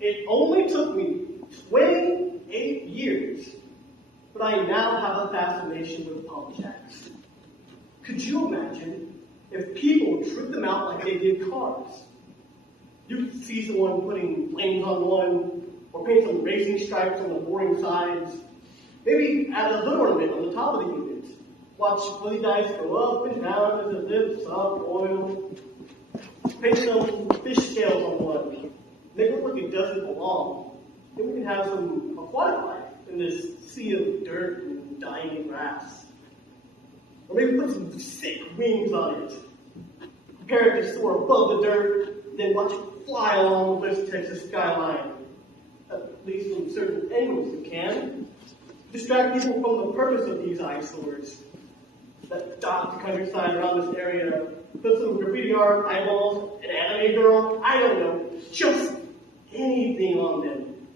It only took me 28 years, but I now have a fascination with pumpjacks. Could you imagine if people tricked them out like they did cars? You could see someone putting flames on one, or paint some racing stripes on the boring sides. Maybe add a hood ornament on the top of the unit. Watch fuzzy dice go up and down as it lifts up oil. Paint some fish scales on one. Make it look like it doesn't belong. Then we can have some aquatic life in this sea of dirt and dying grass. Or maybe put some sick wings on it. Prepare it to soar above the dirt, then watch it fly along the West Texas skyline. At least from certain angles it can. Distract people from the purpose of these eyesores that dot the countryside around this area. Put some graffiti art, eyeballs, an anime girl, I don't know, just anything on them.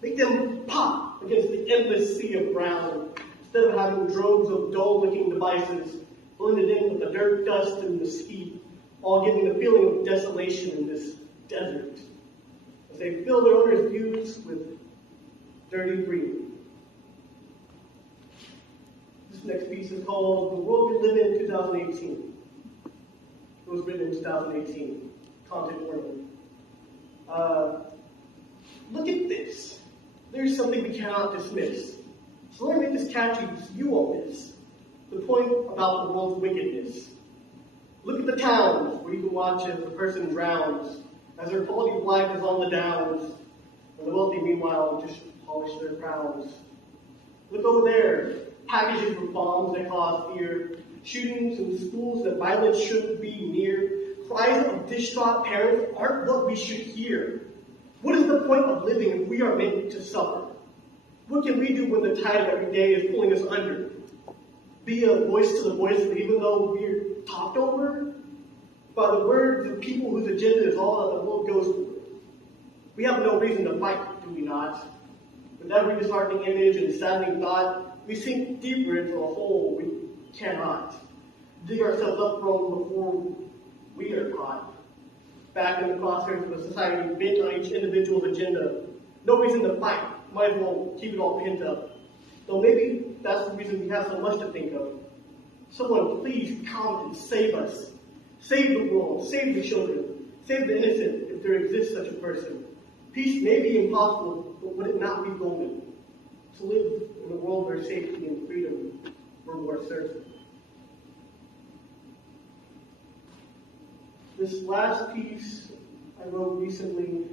Make them pop against the endless sea of brown, instead of having droves of dull-looking devices blended in with the dirt, dust, and mesquite, all giving the feeling of desolation in this desert, as they fill their owner's views with dirty green. This next piece is called The World We Live in 2018. It was written in 2018. Content warning. Look at this. There's something we cannot dismiss. So let me make this catchy so you won't miss. The point about the world's wickedness. Look at the towns where you can watch as a person drowns, as their quality of life is on the downs, and the wealthy meanwhile just polish their crowns. Look over there. Packages with bombs that cause fear, shootings in schools that violence shouldn't be near, cries of distraught parents aren't what we should hear. What is the point of living if we are meant to suffer? What can we do when the tide of every day is pulling us under? Be a voice to the voiceless even though we're talked over by the words of people whose agenda is all that the world goes for. We have no reason to fight, do we not? With every disheartening image and saddening thought, we sink deeper into a hole we cannot dig ourselves up from before we are caught. Back in the crosshairs of a society bent on each individual's agenda. No reason to fight. Might as well keep it all pent up. Though maybe that's the reason we have so much to think of. Someone please come and save us. Save the world. Save the children. Save the innocent if there exists such a person. Peace may be impossible, but would it not be golden? To live in a world where safety and freedom were more certain. This last piece I wrote recently,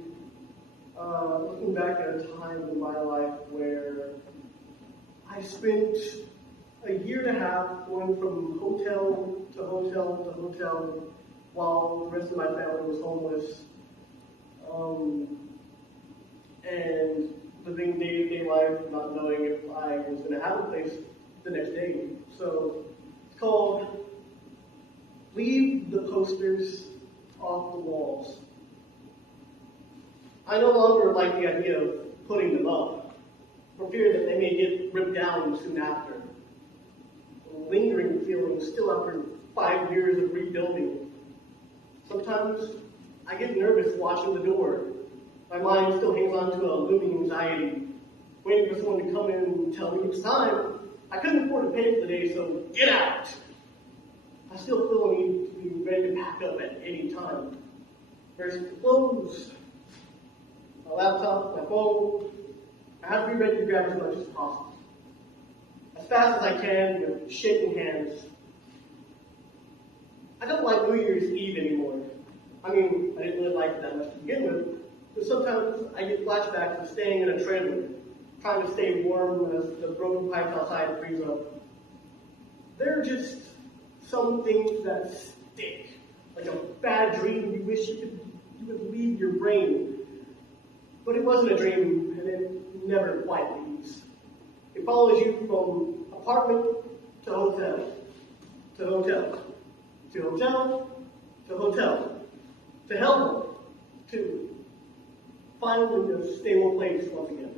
looking back at a time in my life where I spent a year and a half going from hotel to hotel to hotel while the rest of my family was homeless, and living day-to-day life, not knowing if I was going to have a place the next day. So it's called Leave the Posters Off the Walls. I no longer like the idea of putting them up, for fear that they may get ripped down soon after. A lingering feeling still after 5 years of rebuilding. Sometimes I get nervous watching the door. My mind still hangs on to a looming anxiety, waiting for someone to come in and tell me it's time. I couldn't afford to pay for the day, so get out. I still feel a need to be ready to pack up at any time. There's clothes, my laptop, my phone. I have to be ready to grab as much as possible. As fast as I can with shaking hands. I don't like New Year's Eve anymore. I mean, I didn't really like it that much to begin with. But sometimes I get flashbacks of staying in a trailer, trying to stay warm as the broken pipes outside freeze up. There are just some things that stick, like a bad dream you wish you would leave your brain. But it wasn't a dream, and it never quite leaves. It follows you from apartment to hotel, to hotel, to hotel, to hotel, to hell, to finally a stable place once again.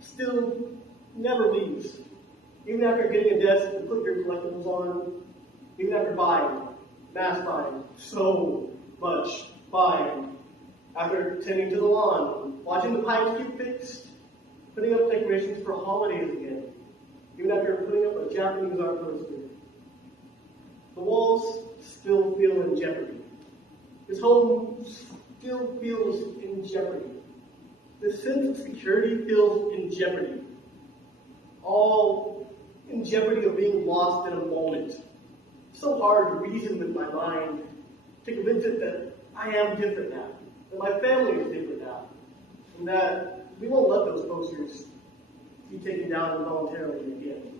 Still never leaves. Even after getting a desk to put your collectibles on, even after buying, mass buying, so much buying, After tending to the lawn, watching the pipes get fixed, putting up decorations for holidays again, even after putting up a Japanese art poster. The walls still feel in jeopardy. His home still feels in jeopardy. The sense of security feels in jeopardy. All in jeopardy of being lost in a moment. It's so hard to reason with my mind, to convince it that I am different now, that my family is different now, and that we won't let those posters be taken down involuntarily again.